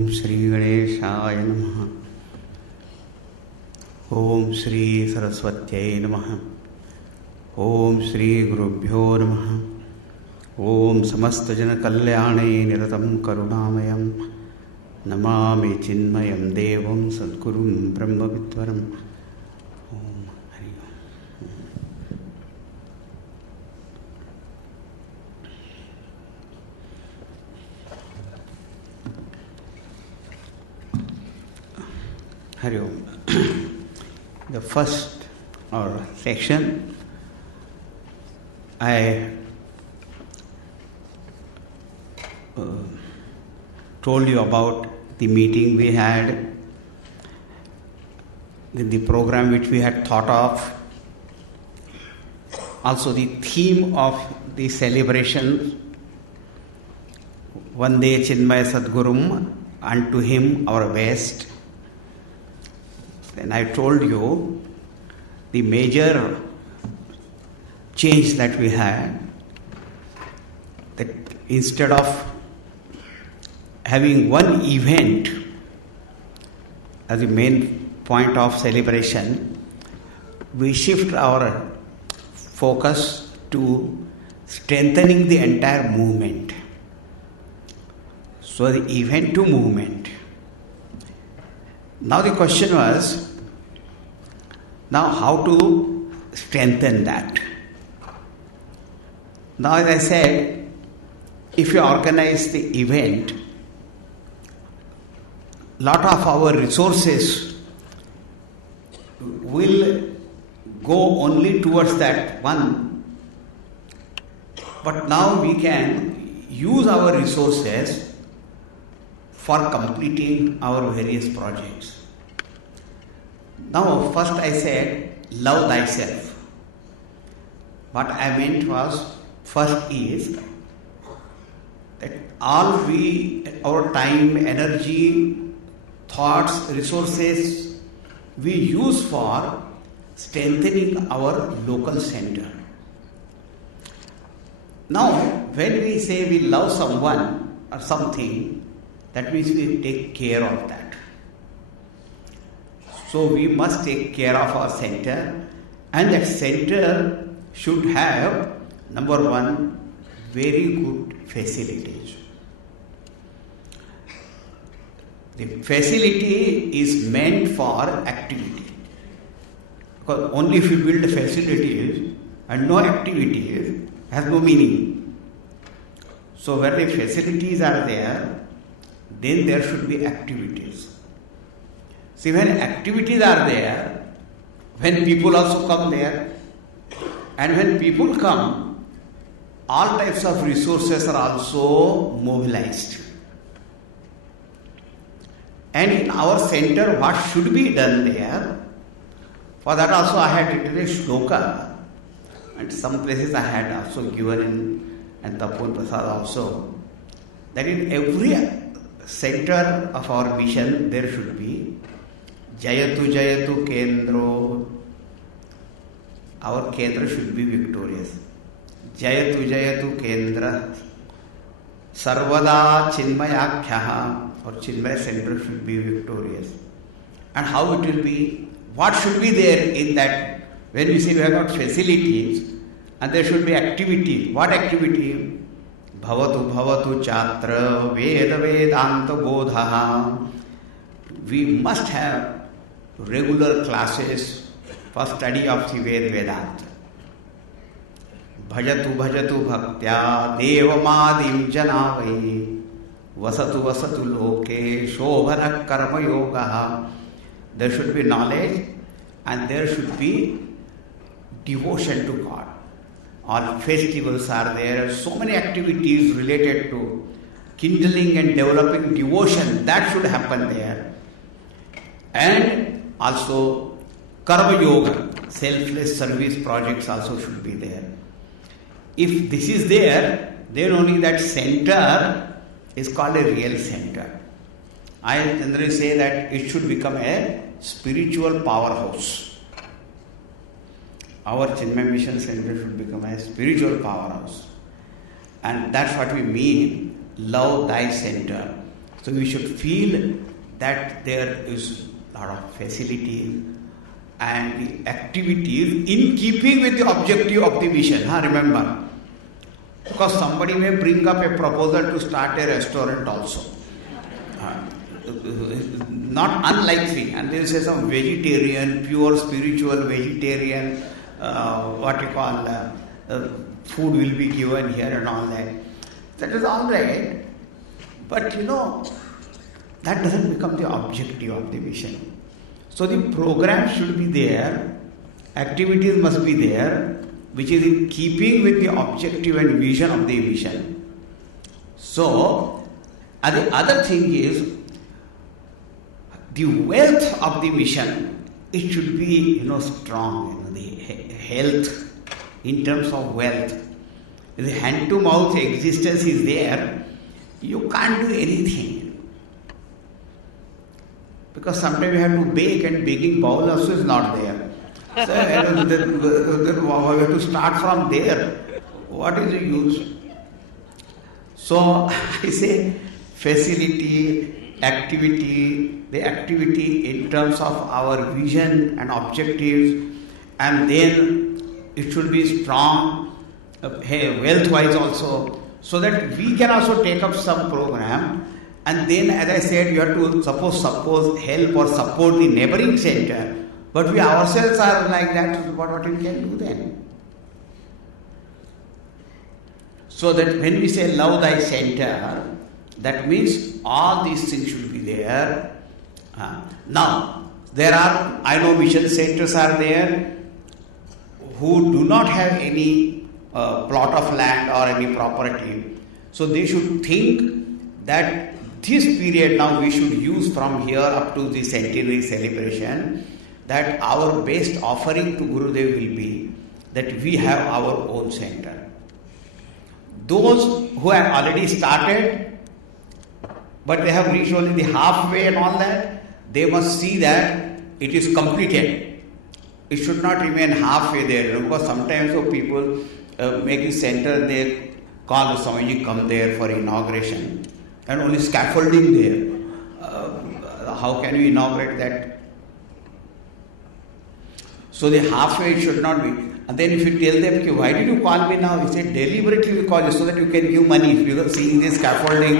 श्री गणेशाय नमः। ओम श्री सरस्वत्यै नमः। ओम श्री गुरुभ्यो नमः। ओम समस्त जन कल्याणे निरतं करुणामयं नमामि चिन्मयं देवं सद्गुरुं ब्रह्मविद्वरम्। Om Hari Hari Om. The first section, I told you about the meeting we had, the program which we had thought of, also the theme of the celebration, Vande Chinmaya Sadgurum, unto him our best. Then I told you the major change that we had, that instead of having one event as the main point of celebration, we shift our focus to strengthening the entire movement. So the event to movement. Now the question was, now how to strengthen that? Now as I said, if you organize the event, lot of our resources will go only towards that one, but now we can use our resources for completing our various projects. Now, first I said, love thyself. What I meant was, first is that all our time, energy, thoughts, resources, we use for strengthening our local center. Now, when we say we love someone or something, that means we take care of that. So we must take care of our center, and that center should have, number one, very good facilities. The facility is meant for activity. Because only if you build facilities and no activities, has no meaning. So where the facilities are there, then there should be activities. See, when activities are there, when people also come there, and when people come, all types of resources are also mobilized. And in our center, what should be done there, for that also I had written a shloka, and some places I had also given in, and Tapun Prasad also, that in every center of our mission there should be Jayatu Jayatu Kendro. Our Kendra should be victorious. Jayatu Jayatu Kendra. Sarvada Chinmayakyaha, or Chinmaya Center should be victorious. And how it will be? What should be there in that? When we say we have got facilities, and there should be activity. What activity? Bhavatu Bhavatu Chatra Veda Vedanta Bodha. We must have regular classes for study of the Vedanta. Bhajatu Bhajatu Bhaktya Devamadim Janavai Vasatu Vasatu Loke Shobhana Karma Yoga. There should be knowledge and there should be devotion to God. All festivals are there, so many activities related to kindling and developing devotion, that should happen there. And also Karma Yoga, selfless service projects also should be there. If this is there, then only that center is called a real center. I generally say that it should become a spiritual powerhouse. Our Chinmaya Mission Center should become a spiritual powerhouse. And that's what we mean, love thy center. So we should feel that there is a lot of facilities and the activities in keeping with the objective of the vision. Remember, because somebody may bring up a proposal to start a restaurant also. Not unlikely, and they'll say some vegetarian, pure spiritual vegetarian, food will be given here and all that. That is all right, but that doesn't become the objective of the vision. So the program should be there, activities must be there, which is in keeping with the objective and vision of the vision. So, and the other thing is, the wealth of the vision, it should be strong, the health in terms of wealth. If the hand-to-mouth existence is there, you can't do anything. Because sometimes you have to bake, and baking bowl also is not there. So then we have to start from there. What is the use? So I say facility, activity, the activity in terms of our vision and objectives, and then it should be strong, wealth-wise also, so that we can also take up some program. And then, as I said, you have to suppose help or support the neighboring center. But we ourselves are like that, what we can do then? So that when we say love thy center, that means all these things should be there. Now, there are, I know mission centers are there who do not have any plot of land or any property. So they should think that this period now we should use from here up to the Centenary celebration, that our best offering to Gurudev will be that we have our own center. Those who have already started, but they have reached only the halfway and all that, they must see that it is completed. It should not remain halfway there, because sometimes people make a center, they call the Swamiji come there for inauguration, and only scaffolding there. How can you inaugurate that? So the halfway it should not be. And then if you tell them, why did you call me now? He said, deliberately we call you so that you can give money. If you are seeing this scaffolding,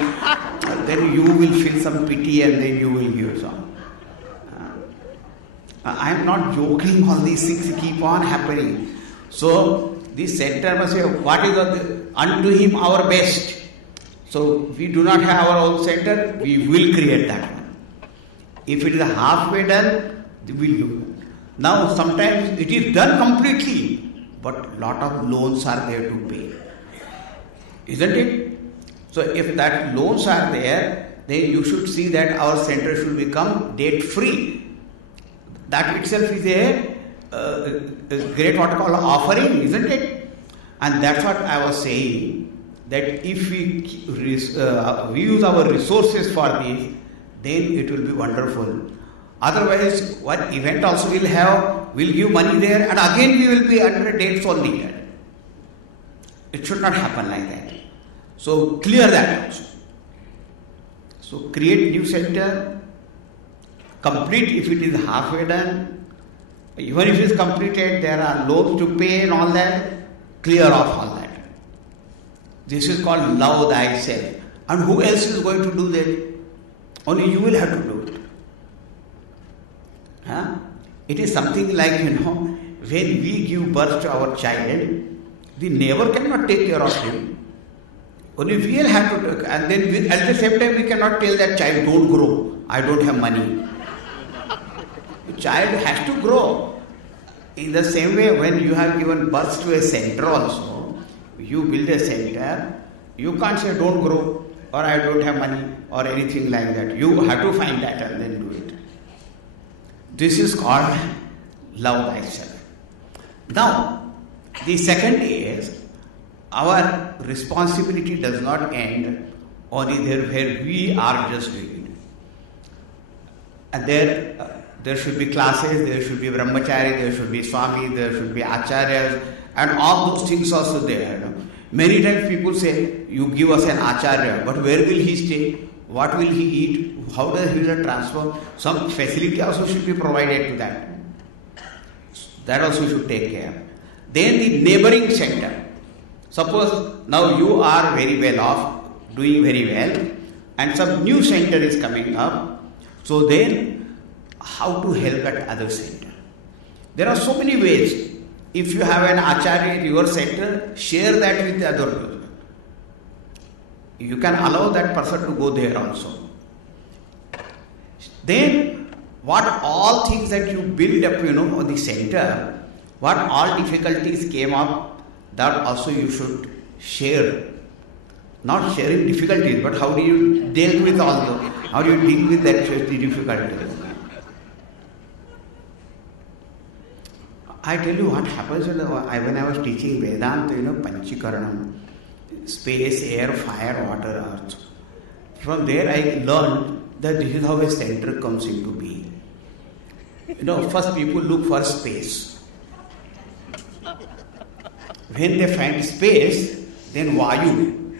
then you will feel some pity and then you will give some. I am not joking, all these things keep on happening. So this center must say, what is unto him our best. So we do not have our own center, we will create that one. If it is halfway done, we will do. Now sometimes it is done completely, but lot of loans are there to pay. Isn't it? So if that loans are there, then you should see that our center should become debt free. That itself is a great what called offering, isn't it? And that's what I was saying, that if we use our resources for this, then it will be wonderful. Otherwise, what event also will have, we'll give money there, and again we will be under debts only. It should not happen like that. So clear that also. So create new center, complete if it is halfway done. Even if it is completed, there are loans to pay and all that, clear off all that. This is called love thyself. And who else is going to do that? Only you will have to do it. It is something like, when we give birth to our child, the neighbor cannot take care of him. Only we will have to take, and then at the same time we cannot tell that child, don't grow, I don't have money. The child has to grow. In the same way, when you have given birth to a center also, you build a center, you can't say don't grow, or I don't have money, or anything like that. You have to find that and then do it. This is called love thyself. Now, the second is, our responsibility does not end only there where we are just doing it. And there should be classes, there should be brahmachari, there should be swami, there should be acharyas, and all those things also there. Many times people say, you give us an acharya, but where will he stay? What will he eat? How does he will transform? Some facility also should be provided to that. That also should take care. Then the neighboring center. Suppose now you are very well off, doing very well, and some new center is coming up. So then, how to help that other center? There are so many ways. If you have an acharya in your center, share that with the other. You can allow that person to go there also. Then, what all things that you build up, on the center, what all difficulties came up, that also you should share. Not sharing difficulties, but how do you deal with all those? How do you deal with that difficulties? I tell you what happens when I was teaching Vedanta, Panchikaranam, space, air, fire, water, earth. From there I learned that this is how a center comes into being. First people look for space. When they find space, then Vayu,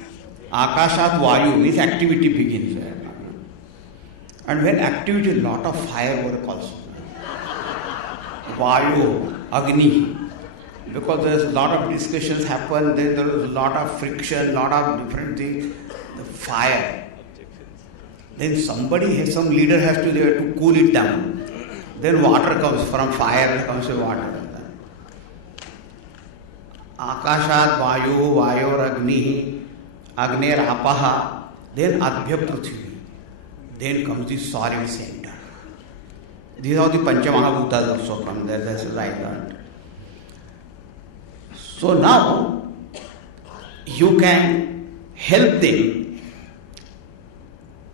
Akashat Vayu, this activity begins. And when activity, lot of firework also. Vayu, Agni, because there's a lot of discussions happen, then there is a lot of friction, lot of different things. The fire. Then some leader has to there to cool it down. Then water comes from fire, comes to water. Akashat Vayu, Vayor Agni, Agner Apaha, then Adbhya Prithvi. Then comes the solid center. These are the Panchamahabhutas also from there, that's what I learned. So now, you can help them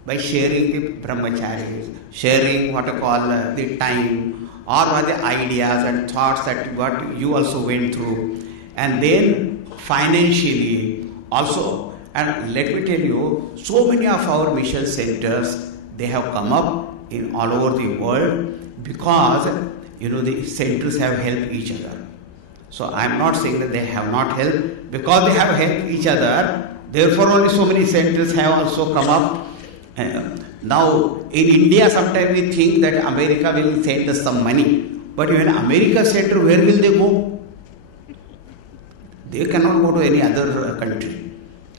by sharing the brahmacharis, sharing what I call the time, or what the ideas and thoughts that what you also went through. And then financially also, and let me tell you, so many of our mission centers, they have come up in all over the world because, the centers have helped each other. So I am not saying that they have not helped, because they have helped each other, therefore only so many centers have also come up. Now in India sometimes we think that America will send us some money, but when America center, where will they go? They cannot go to any other country,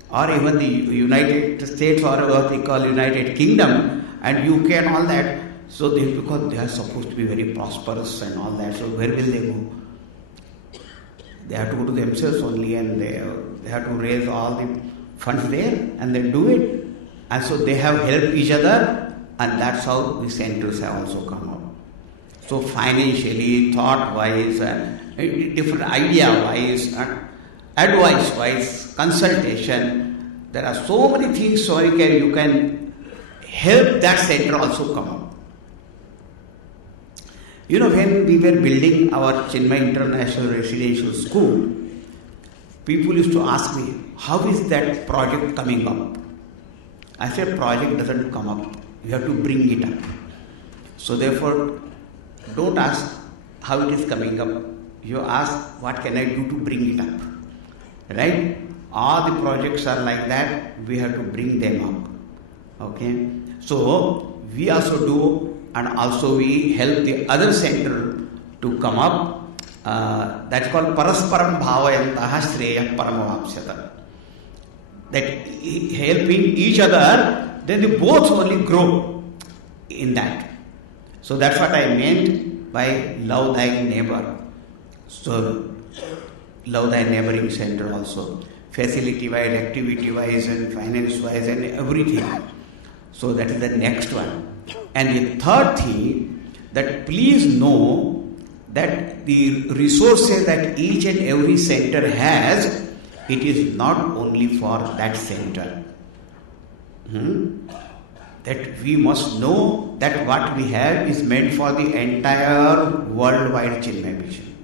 or even the United States, or what we call United Kingdom and UK and all that. So because they are supposed to be very prosperous and all that, so where will they go? They have to go to themselves only, and they have to raise all the funds there and then do it. And so they have helped each other, and that's how the centers have also come up. So financially, thought-wise, different idea-wise, advice-wise, consultation, there are so many things so you can help that center also come up. When we were building our Chinmaya International Residential School, people used to ask me, how is that project coming up? I said, project doesn't come up. You have to bring it up. So therefore, don't ask how it is coming up. You ask, what can I do to bring it up? Right? All the projects are like that. We have to bring them up. Okay? So, we also do, and also we help the other center to come up. That's called Parasparam Bhavayantaha Shreya Paramavapsyata. That helping each other, then they both only grow in that. So that's what I meant by love thy neighbor. So, love thy neighboring center also. Facility-wise, activity-wise, and finance-wise, and everything. So that is the next one. And the third thing, that please know that the resources that each and every center has, it is not only for that center. That we must know that what we have is meant for the entire worldwide Chinmaya mission.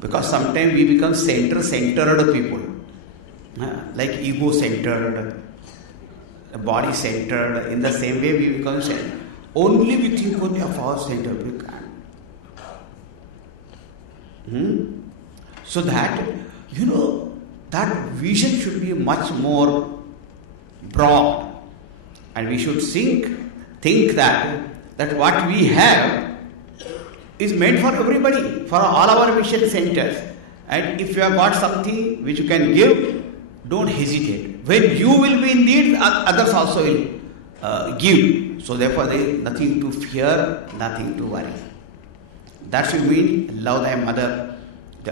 Because sometimes we become center-centered people. Like ego-centered, body-centered. In the same way we become centered. Only we think only of our center. We can't. So that, that vision should be much more broad. And we should think that what we have is meant for everybody, for all our mission centers. And if you have got something which you can give, don't hesitate. When you will be in need, others also will give. So therefore there is nothing to fear, nothing to worry. That's what we mean, love thy mother.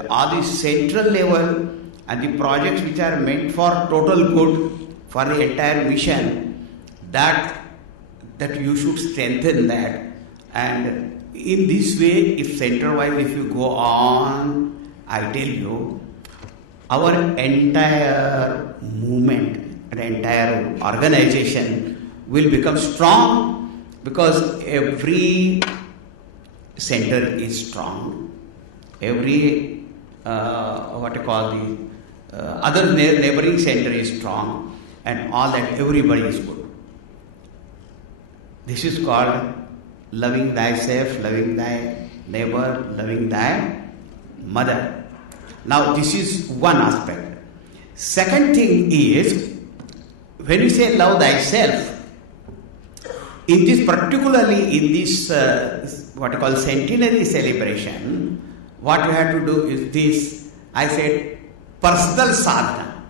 All the central level and the projects which are meant for total good, for the entire mission, that you should strengthen that. And in this way, if center-wise, if you go on, I tell you, our entire movement, an entire organization will become strong, because every center is strong. Every, other neighboring center is strong, and all that, everybody is good. This is called loving thyself, loving thy neighbor, loving thy mother. Now this is one aspect. Second thing is, when you say love thyself, in this, particularly in this Centenary celebration, what we have to do is this. I said personal sadhana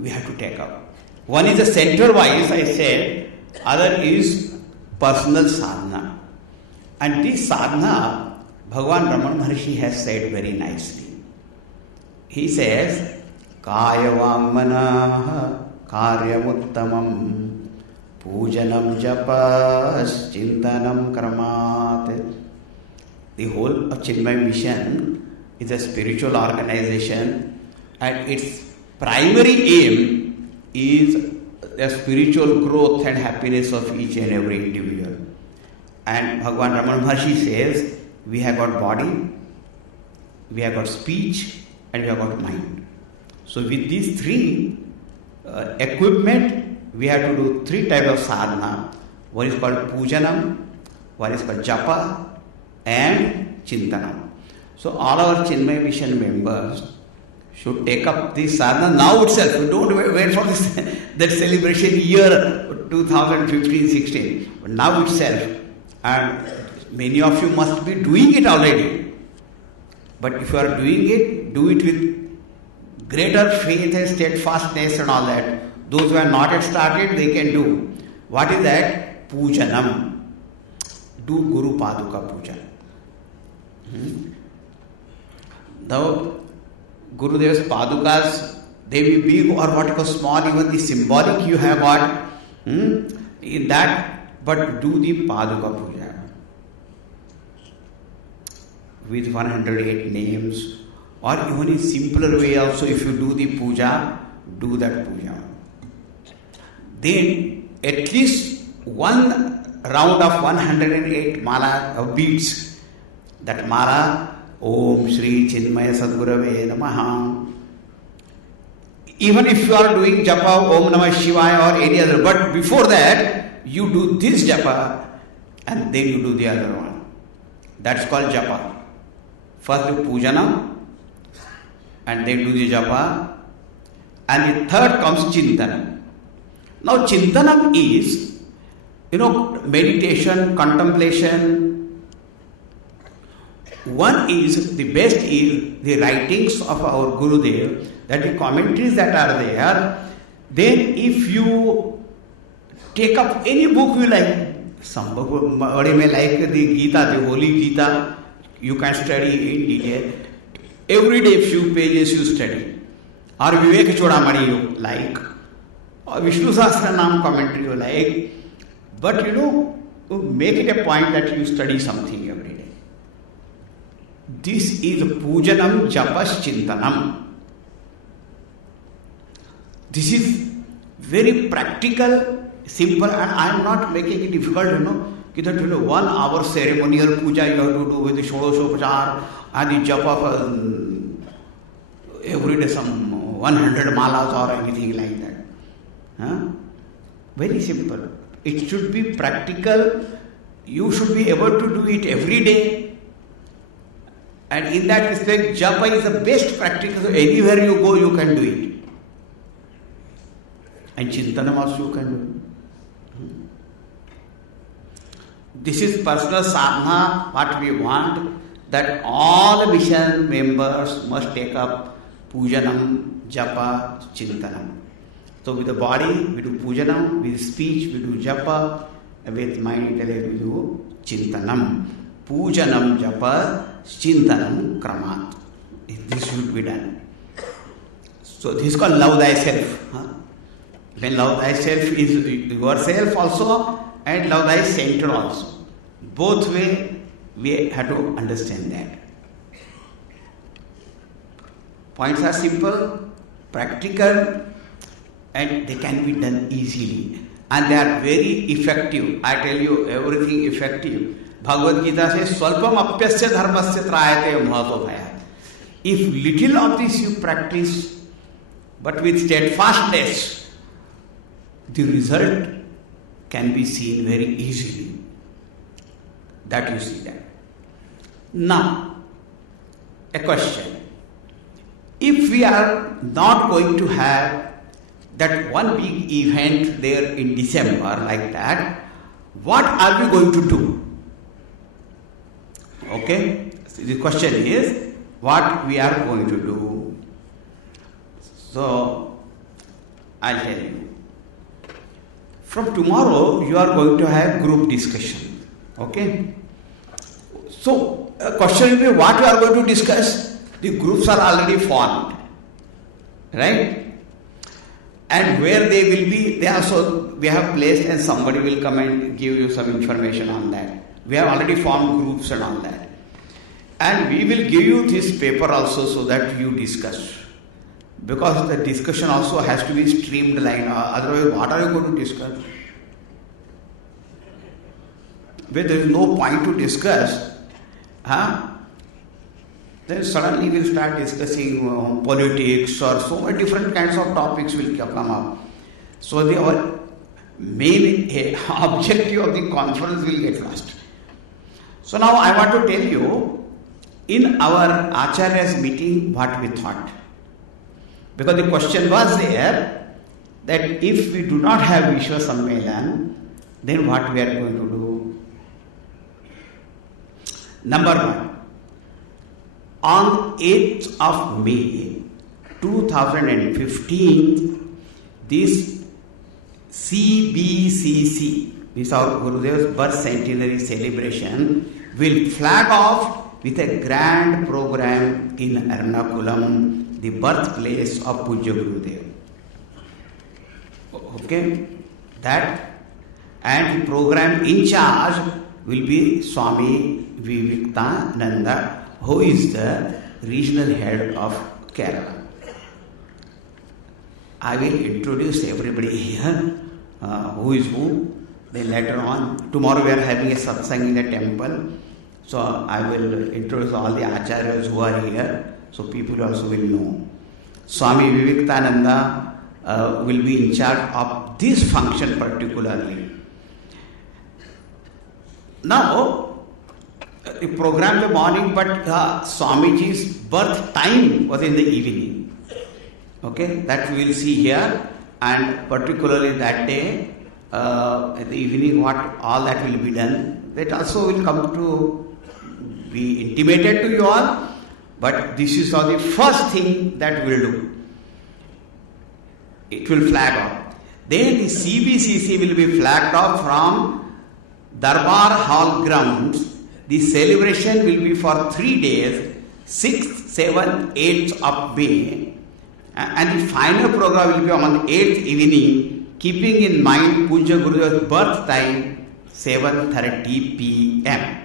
we have to take up. One is the center wise, I said, other is personal sadhana. And this sadhana, Bhagavan Ramana Maharshi has said very nicely. He says, Kaya Vangmana Karyamuttamam Pujanam Japas Chintanam Karmat. The whole of Chinmaya Mission is a spiritual organization, and its primary aim is the spiritual growth and happiness of each and every individual. And Bhagavan Ramana Maharshi says, we have got body, we have got speech, and we have got mind. So with these three equipment, we have to do three types of sadhana. One is called pujanam, one is called japa, and chintanam. So all our Chinmaya Mission members should take up this sadhana now itself. We don't wait for this, that celebration year 2015-16, but now itself. And many of you must be doing it already. But if you are doing it, do it with greater faith and steadfastness and all that. Those who have not yet started, they can do. What is that? Pujanam. Do Guru Paduka Puja. Now, Gurudev's Padukas, they may be big or what you call small, even the symbolic you have got in that, but do the Paduka Puja with 108 names, or even in simpler way also, if you do the puja, do that puja. Then at least one round of 108 mala of beads. That mala, Om Shri Chinmaya Sadgurave Namaha. Even if you are doing japa, Om Namah Shivaya or any other, but before that, you do this japa and then you do the other one. That's called japa. First do pujanam and then do the japa, and the third comes chintanam. Now chintanam is, meditation, contemplation. One is, the best is the writings of our Gurudev, that the commentaries that are there. Then if you take up any book you like, some book may like the Gita, the Holy Gita, you can study in detail. Every day few pages you study. Or Vivek Chodamani you like. Or Vishnu Sahasranam commentary you like. But make it a point that you study something every day. This is Pujanam Japas Chintanam. This is very practical, simple, and I am not making it difficult, that 1 hour ceremonial puja you have to do with the Shodashopachar and the japa of every day some 100 malas or anything like that. Very simple. It should be practical. You should be able to do it every day. And in that respect, japa is the best practice. So anywhere you go, you can do it. And chintanam also you can do. this is personal sadhana, what we want, that all mission members must take up pujanam, japa, chintanam. So with the body we do pujanam, with speech we do japa, with mind intellect we do chintanam. Pujanam, japa, chintanam, kramat. This should be done. So this is called love thyself. When love thyself is yourself also and love thy center also. Both way we have to understand that. Points are simple, practical, and they can be done easily. And they are very effective. I tell you, everything effective. Bhagavad Gita says, Swalpam apyasya dharmasya trayate mahato bhayat. If little of this you practice, but with steadfastness, the result can be seen very easily. That you see that. Now, a question. If we are not going to have that one big event there in December like that, what are we going to do? Okay? So the question is, what we are going to do? So, I'll tell you. From tomorrow, you are going to have group discussion. Okay? So, a question will be, what you are going to discuss? The groups are already formed. Right? And where they will be, we have placed, and somebody will come and give you some information on that. We have already formed groups and all that. And we will give you this paper also so that you discuss. Because the discussion also has to be streamlined. Otherwise, what are you going to discuss? Where there is no point to discuss, then suddenly we'll start discussing politics or so many different kinds of topics will come up. So our main objective of the conference will get lost. So now I want to tell you, in our Acharya's meeting, what we thought. Because the question was there, that if we do not have Vishwa Sammelan, then what we are going to do? Number one, on 8th of May 2015, this CBCC, this is our Gurudev's birth centenary celebration, will flag off with a grand program in Ernakulam, the birthplace of Pujya Gurudev. Okay? That, and the program in charge will be Swami Vivekananda, who is the regional head of Kerala. I will introduce everybody here, who is who. Then later on, tomorrow we are having a satsang in the temple. So I will introduce all the acharyas who are here, so people also will know. Swami Vivekananda will be in charge of this function particularly. Now, the program in the morning, but Swamiji's birth time was in the evening. Okay, that we will see here, and particularly that day, in the evening, what all that will be done. That also will come to be intimated to you all, but this is the first thing that we will do. It will flag off. Then the CBCC will be flagged off from Darbar Hall grounds. The celebration will be for 3 days, 6th, 7th, 8th of May, and the final program will be on the 8th evening, keeping in mind Pujya Gurudev's birth time, 7:30 p.m.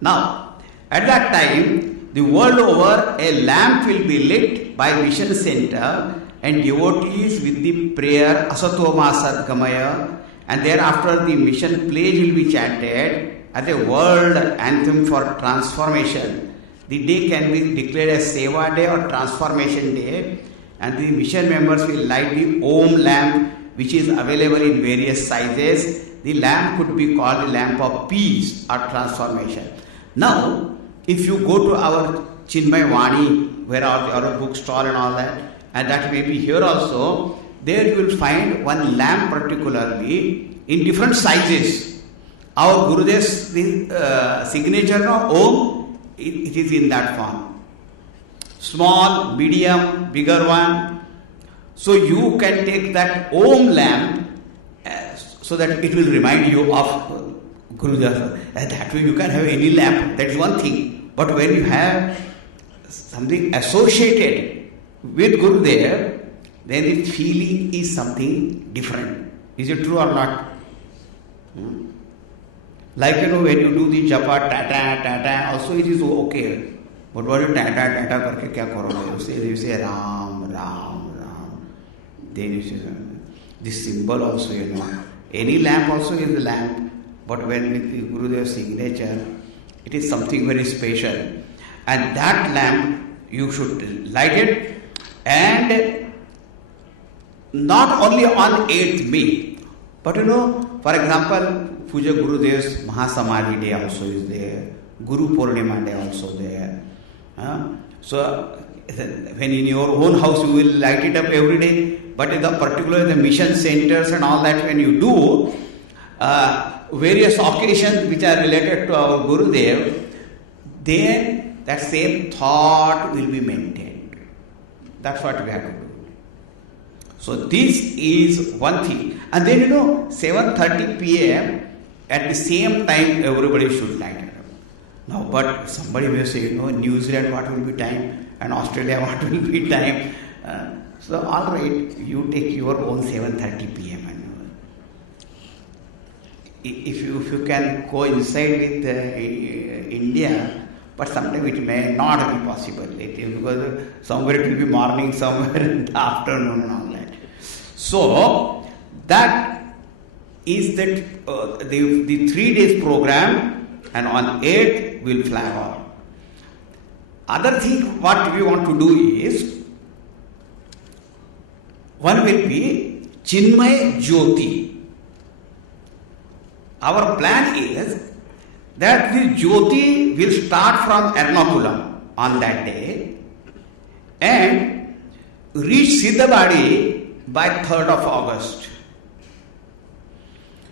Now, at that time, the world over, a lamp will be lit by Mission Center, and devotees with the prayer Asatoma Sadgamaya, and thereafter the mission pledge will be chanted as a world anthem for transformation. The day can be declared as Seva Day or Transformation Day, and the mission members will light the Om lamp, which is available in various sizes. The lamp could be called the lamp of peace or transformation. Now, if you go to our Chinmaya Vani, where our bookstall and all that, and that may be here also, there you will find one lamp particularly in different sizes. Our Gurudev's signature, no, Om, it is in that form. Small, medium, bigger one. So you can take that Om lamp so that it will remind you of Gurudev. That way you can have any lamp, that is one thing. But when you have something associated with Gurudev, then the feeling is something different. Is it true or not? Like, when you do the japa, tata, also it is okay. But what you tata karke kya karoge? You say Ram, Ram, Ram. Then you say, this symbol also, any lamp also is a lamp. But when with the Gurudev's signature, it is something very special. And that lamp, you should light it, and not only on 8th May, but for example, Pujya Gurudev's Mahasamadhi day also is there, Guru Purnima day also there. So when in your own house you will light it up every day, but in the particular the mission centers and all that, when you do various occasions which are related to our Gurudev, then that same thought will be maintained. That's what we have to do. So this is one thing. And then 7:30 p.m. at the same time everybody should light it up. Now, but somebody may say, New Zealand what will be time and Australia what will be time. So all right, you take your own 7:30 p.m. If you can coincide with India, but sometimes it may not be possible. Because somewhere it will be morning, somewhere in the afternoon and all that. So that is that the 3 days program, and on 8th we'll flag off. Other thing what we want to do is, one will be Chinmaya Jyoti. Our plan is that the Jyoti will start from Ernakulam on that day and reach Siddhabadi by 3rd of August.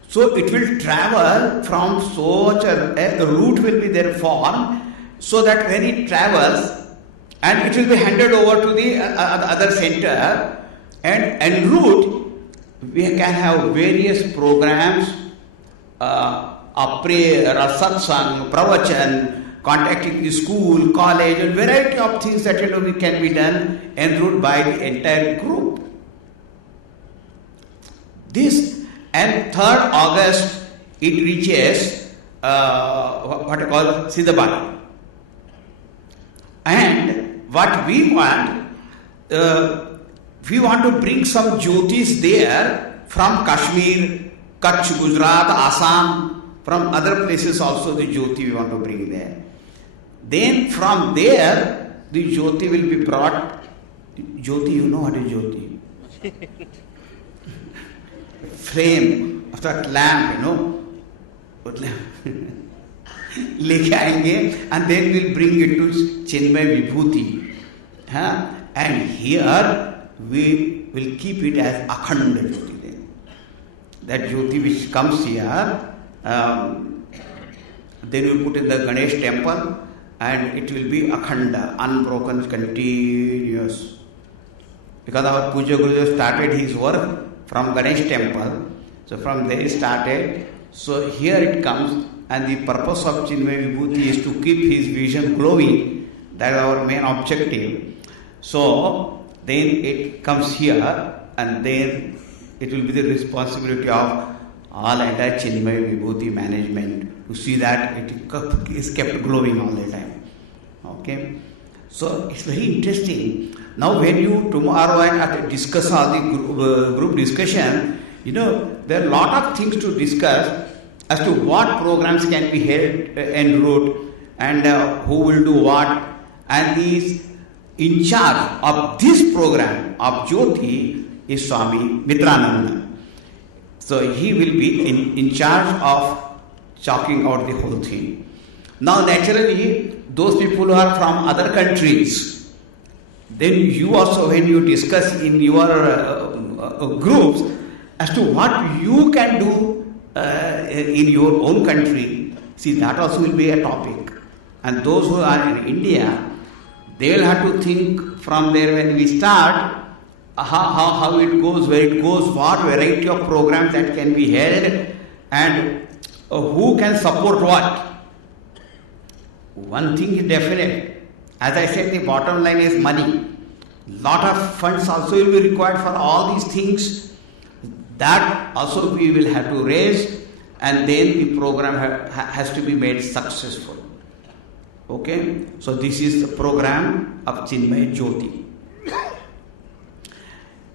So it will travel from such a route will be there formed, so that when it travels, and it will be handed over to the other center, and en route we can have various programs, a prayer, a satsang, pravachan, contacting the school, college, and variety of things that we can be done en route by the entire group. This, and 3rd August it reaches what I call Siddhabadi. And what we want to bring some jyotis there from Kashmir, Kutch, Gujarat, Assam, from other places also the jyoti we want to bring there. Then from there the jyoti will be brought. Jyoti, you know what is jyoti? Flame of that lamp, लेके आएंगे, and then we'll bring it to Chinmaya Vibhooti. And here we will keep it as Akhanda Jyoti. That Jyoti which comes here, then we'll put in the Ganesh temple, and it will be Akhanda, unbroken, continuous. Because our Pujya Gurudev started his work from Ganesh temple, so from there he started. So here it comes, and the purpose of Chinmaya Vibhooti is to keep his vision glowing. That is our main objective. So then it comes here, and then it will be the responsibility of all entire Chinmaya Vibhooti management to see that it is kept glowing all the time. Okay? So it's very interesting. Now when you tomorrow and discuss all the group discussion, there are a lot of things to discuss as to what programs can be held en route, and who will do what. And the in charge of this program of Jyoti is Swami Mitrananda. So he will be in charge of chalking out the whole thing. Now naturally, those people who are from other countries, then you also, when you discuss in your groups as to what you can do in your own country. See, that also will be a topic. And those who are in India, they will have to think from there when we start, how it goes, where it goes, what variety of programs that can be held, and who can support what. One thing is definite. As I said, the bottom line is money. Lot of funds also will be required for all these things. That also we will have to raise, and then the program has to be made successful. Okay? So this is the program of Chinmaya Jyoti.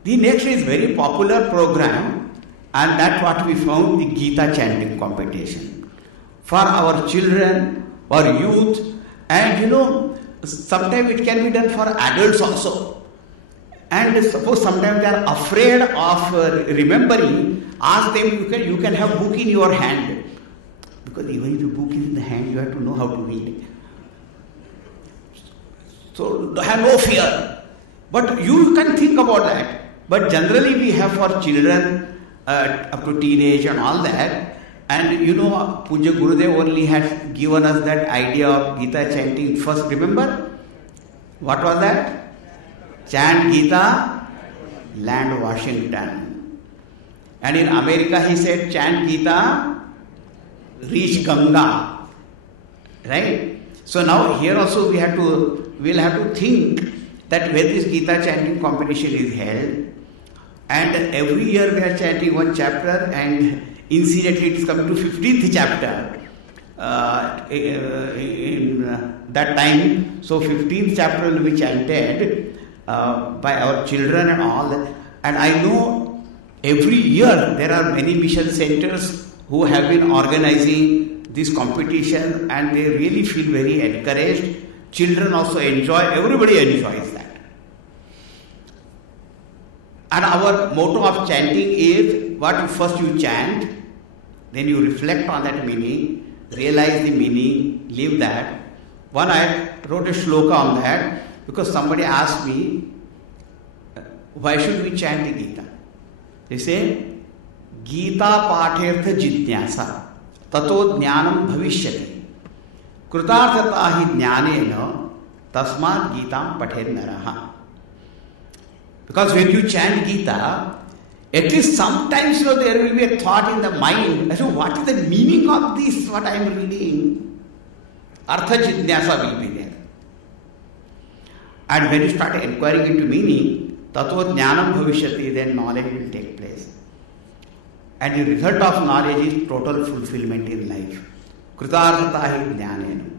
The next is very popular program, and that's what we found, the Gita chanting competition. For our children or youth, and sometimes it can be done for adults also. And suppose sometimes they are afraid of remembering, ask them, you can have book in your hand. Because even if the book is in the hand, you have to know how to read. So have no fear. But you can think about that. But generally we have for children up to teenage and all that. And Pujya Gurudev only had given us that idea of Gita chanting first. Remember? What was that? Chant Gita, land Washington. And in America he said, chant Gita, reach Ganga. Right? So now here also we'll have to think that when this Gita chanting competition is held, and every year we are chanting one chapter, and incidentally it's coming to 15th chapter in that time. So 15th chapter will be chanted by our children and all that. And I know every year there are many mission centers who have been organizing this competition, and they really feel very encouraged. Children also enjoy, everybody enjoys that. And our motto of chanting is, what first you chant, then you reflect on that meaning, realize the meaning, live that. One, I wrote a shloka on that because somebody asked me, why should we chant the Gita? They say, Gita pathertha jitnyasa, tato jnanam bhavishyati, krutarthata hi jnanena, tasmat gitam pather naraha. Because when you chant Gita, at least sometimes there will be a thought in the mind as to what is the meaning of this, what I am reading. Artha jitnyasa will be there. And when you start inquiring into meaning, tato jnanam bhavishyati, then knowledge will take place. And the result of knowledge is total fulfillment in life. Kritarthata hi jnanena,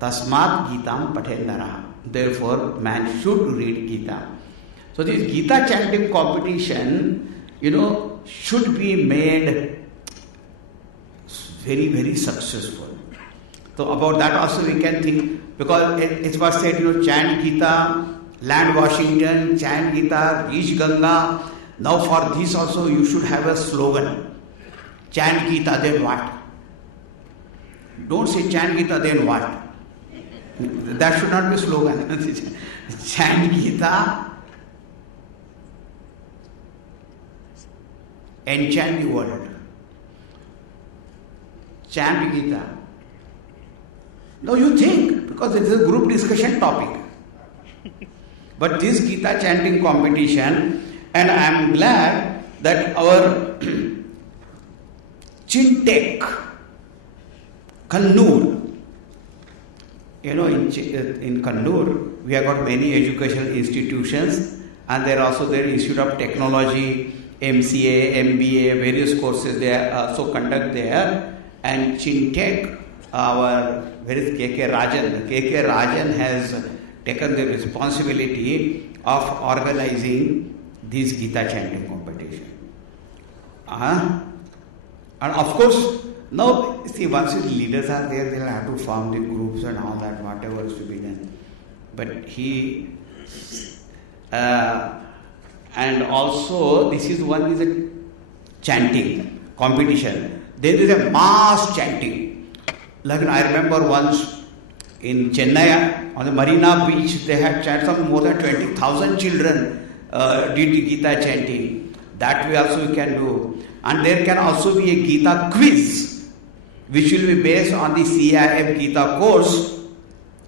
tasmat gitam pather naraha. Therefore, man should read Gita. So this Gita chanting competition, should be made very, very successful. So about that also we can think, because it was said, chant Gita, land Washington, chant Gita, reach Ganga. Now for this also you should have a slogan. Chant Gita, then what? Don't say chant Gita, then what? That should not be a slogan. Chant Gita, enchant the world. Chant Gita. Now you think, because it is a group discussion topic. But this Gita chanting competition, and I am glad that our Chintek, Kannur, in Kannur, we have got many educational institutions, and there are also the Institute of Technology, MCA, MBA, various courses they also conduct there. And Chintek, where is KK Rajan? KK Rajan has taken the responsibility of organizing this Gita chanting competition. And of course, now, see, once the leaders are there, they'll have to form the groups and all that, whatever is to be done. But and also, this is a chanting competition. There is a mass chanting. Like I remember once in Chennai, on the Marina Beach, they had chanted, some more than 20,000 children did the Gita chanting. That way also you can do. And there can also be a Gita quiz, which will be based on the CIF Gita course,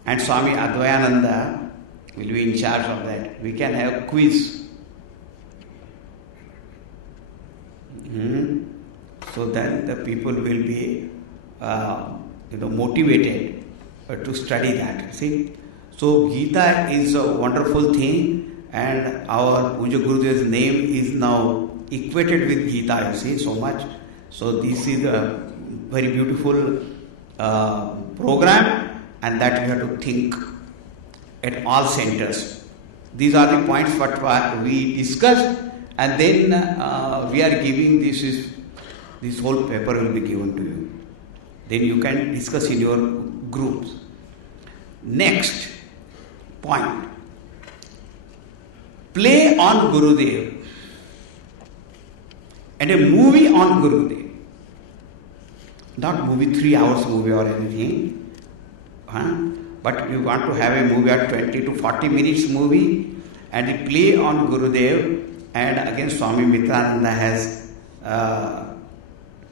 and Swami Advayananda will be in charge of that. We can have a quiz. So then the people will be motivated to study that. See? So Gita is a wonderful thing, and our Pujya Gurudev's name is now equated with Gita, you see, so much. So this is a very beautiful program, and that we have to think at all centers. These are the points what we discussed, and then we are giving this whole paper will be given to you. Then you can discuss in your groups. Next point. Play on Gurudev and a movie on Gurudev. Not movie 3 hours movie or anything. But you want to have a movie at 20 to 40 minutes movie and a play on Gurudev, and again Swami Mitrananda has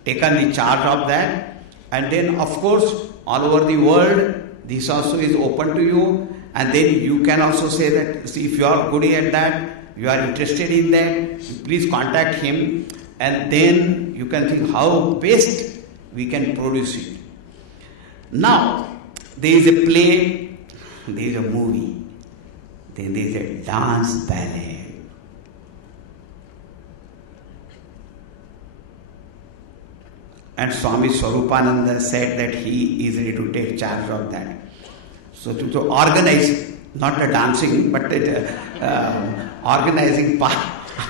taken the charge of that, and then of course all over the world this also is open to you, and then you can also say that, see, if you are good at that, you are interested in that, please contact him, and then you can think how best we can produce it. Now there is a play, there is a movie, then there is a dance ballet. And Swami Swarupananda said that he is ready to take charge of that. So to organize, not the dancing, but the organizing part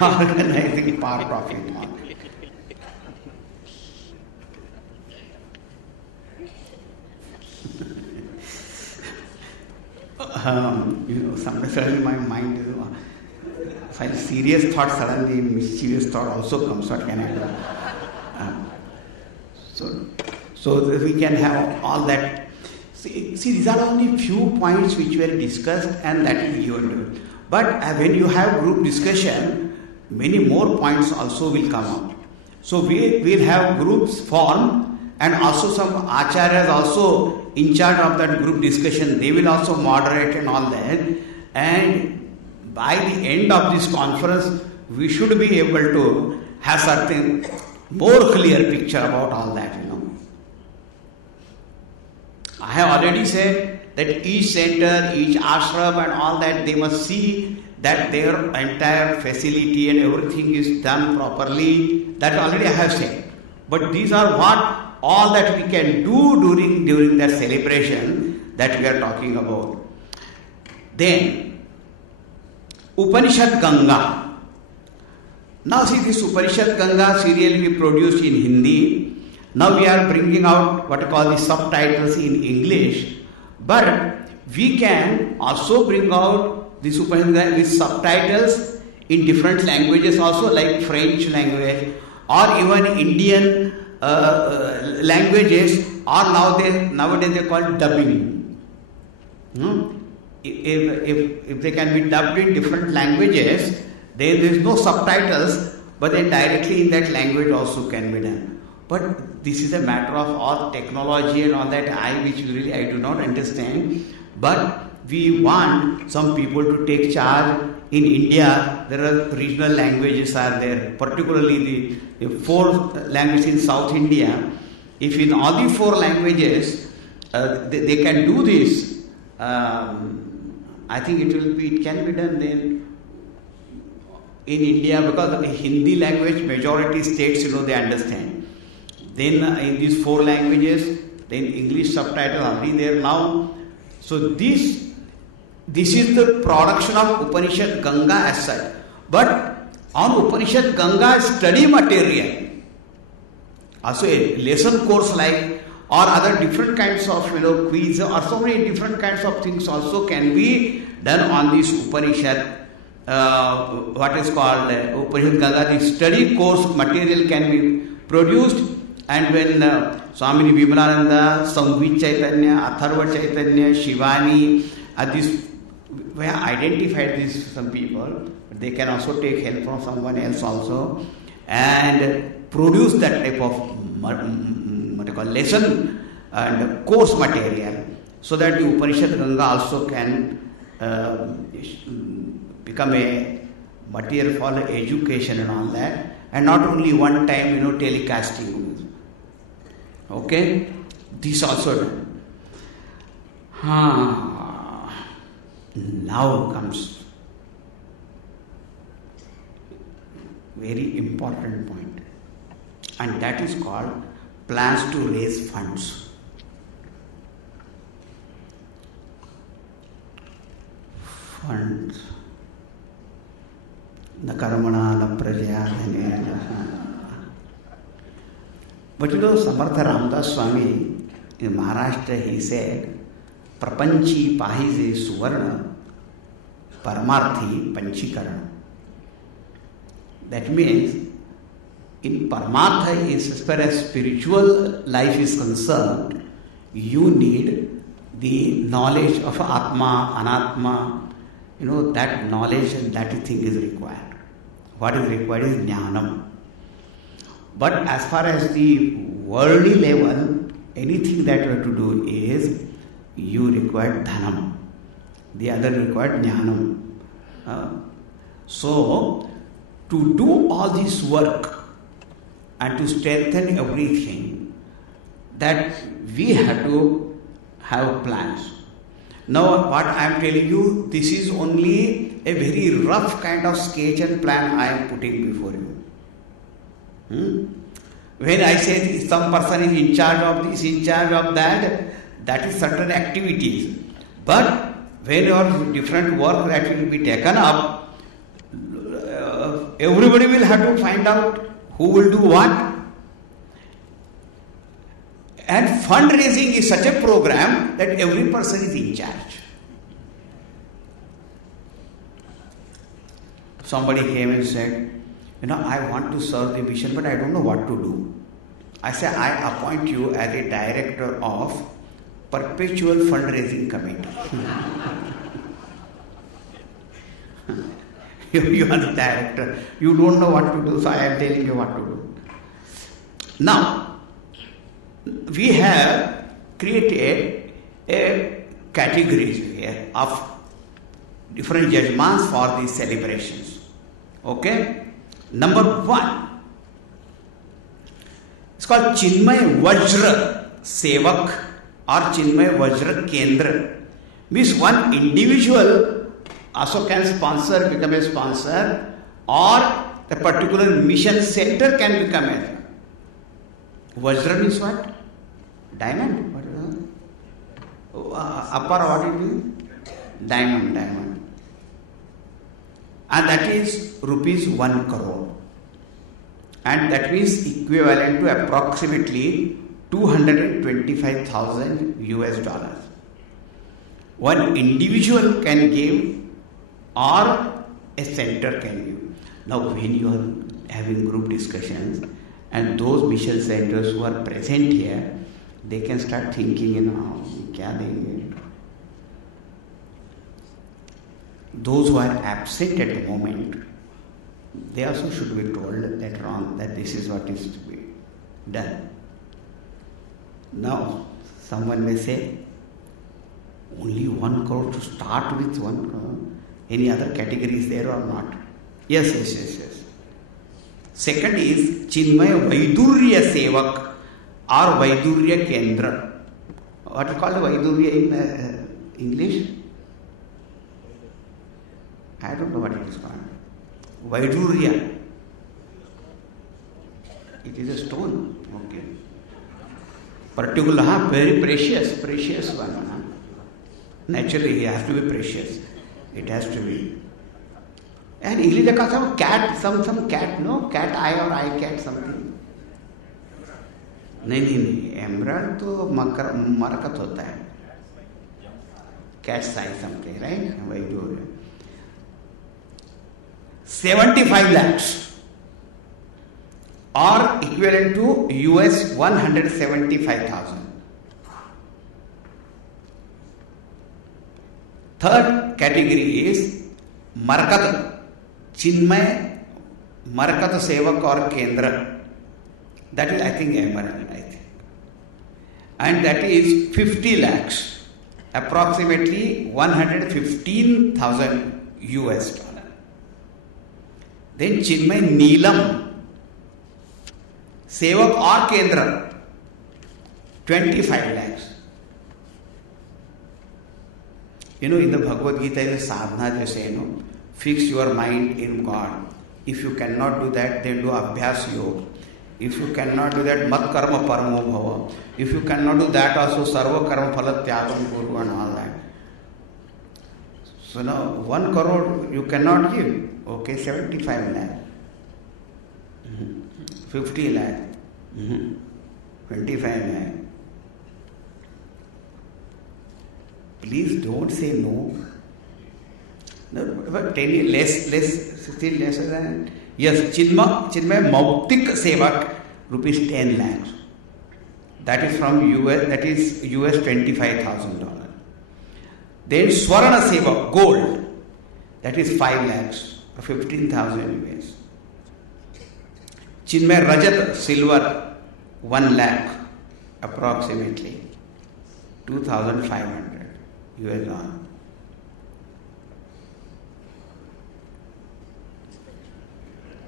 of it. Sometimes suddenly my mind is some serious thought, suddenly mischievous thought also comes. What can I do? So that we can have all that. See, these are only few points which were discussed, and that is given. But when you have group discussion, many more points also will come out. So we will have groups formed, and also some acharyas also in charge of that group discussion. They will also moderate and all that. And by the end of this conference, we should be able to have certain more clear picture about all that, I have already said that each center, each ashram and all that, they must see that their entire facility and everything is done properly. That already I have said. But these are what all that we can do during that celebration that we are talking about. Then, Upanishad Ganga. Now see, this Upanishad Ganga serial we produced in Hindi. Now we are bringing out what I call the subtitles in English. But we can also bring out this Upanishad Ganga with subtitles in different languages also, like French language or even Indian languages, or nowadays they call dubbing. If they can be dubbed in different languages, then there is no subtitles, but then directly in that language also can be done. But this is a matter of all technology and all that, which really I do not understand. But we want some people to take charge. In India, there are regional languages are there, particularly the 4 languages in South India. If in all the 4 languages they can do this, I think it can be done then in India, because the Hindi language majority states they understand. Then in these 4 languages, then English subtitles are already there now. So this is the production of Upanishad Ganga as such. But on Upanishad Ganga study material, also a lesson course like, or other different kinds of quiz, or so many different kinds of things also can be done on this Upanishad. What is called Upanishad Ganga, the study course material can be produced. And when Swami Vivekananda, Samvit Chaitanya, Atharva Chaitanya, Shivani, we have identified these some people They can also take help from someone else also and produce that type of lesson and course material, so that the Upanishad Ganga also can become a material for education and all that, and not only one time, telecasting. Okay? This also done. Now comes very important point, and that is called plans to raise funds. Funds. Na karmana na prajaya. But Samartha Ramdas Swami in Maharashtra, he said, Prapanchi pahize suvarna, paramarthi panchikarana. That means, in Paramartha, as far as spiritual life is concerned, you need the knowledge of Atma, Anatma, that knowledge and that thing is required. What is required is Jnanam. But as far as the worldly level, anything that you have to do is, you require Dhanam. The other required Jnanam. So, to do all this work and to strengthen everything, that we have to have plans. Now, what I am telling you, this is only a very rough kind of sketch and plan I am putting before you. When I say some person is in charge of this, in charge of that, that is certain activities. But when your different work that will be taken up, everybody will have to find out who will do what. And fundraising is such a program that every person is in charge. Somebody came and said, I want to serve the mission, but I don't know what to do. I said, I appoint you as a director of Perpetual Fundraising Committee. You are the director. You don't know what to do, so I am telling you what to do. Now, we have created a categories here of different judgments for these celebrations. Okay? Number 1, it's called Chinmaya Vajra Sevak or Chinmaya Vajra Kendra. Means one individual also can sponsor, become a sponsor, or a particular mission center can become a. Vajra means what? Diamond. What is that? Upper, what it means? Diamond. And that is rupees 1 crore. And that means equivalent to approximately $225,000 US. One individual can give or a center can give. Now when you are having group discussions and those mission centers who are present here, they can start thinking, kya denge? Those who are absent at the moment, they also should be told later on that this is what is to be done. Now, someone may say, only 1 crore to start with, 1 crore. Any other categories there or not? Yes. Second is Chinmaya Vaidurya Sevak or Vaidurya Kendra. What is called Vaidurya in English? I don't know what it is called. Vaidurya. It is a stone. Okay. Particular, very precious one. Naturally, it has to be precious. It has to be. And English they call some cat, some cat, no? Cat eye or eye cat something. नहीं emerald तो मरकत होता है. Cat's eye something, right? Vaidurya. 75 lakhs or equivalent to US 175,000. Third category is Markat. Chinmaya Marakata Sevak or Kendra. That is, I think, emerald, I think. And that is 50 lakhs, approximately 115,000 US dollar. Then Chinmaya Neelam Sevak or Kendra, 25 lakhs. In the Bhagavad Gita, there is sadhana, they say, fix your mind in God. If you cannot do that, then do Abhyas Yoga. If you cannot do that, Mat Karma Paramo Bhava. If you cannot do that, also Sarva Karma Phala Tyagam Guru and all that. So now, 1 crore you cannot give. Okay, 75 lakh. 50 lakh. 25 lakh. Please don't say no. No, but 10 less, still lesser than. Yes, Chinmaya Mauktik Sevak, rupees 10 lakhs. That is from US, that is US $25,000. Then Swarana Sevak, gold, that is 5 lakhs, 15,000 US. Chinmaya Rajat, silver, 1 lakh, approximately 2,500 US dollar.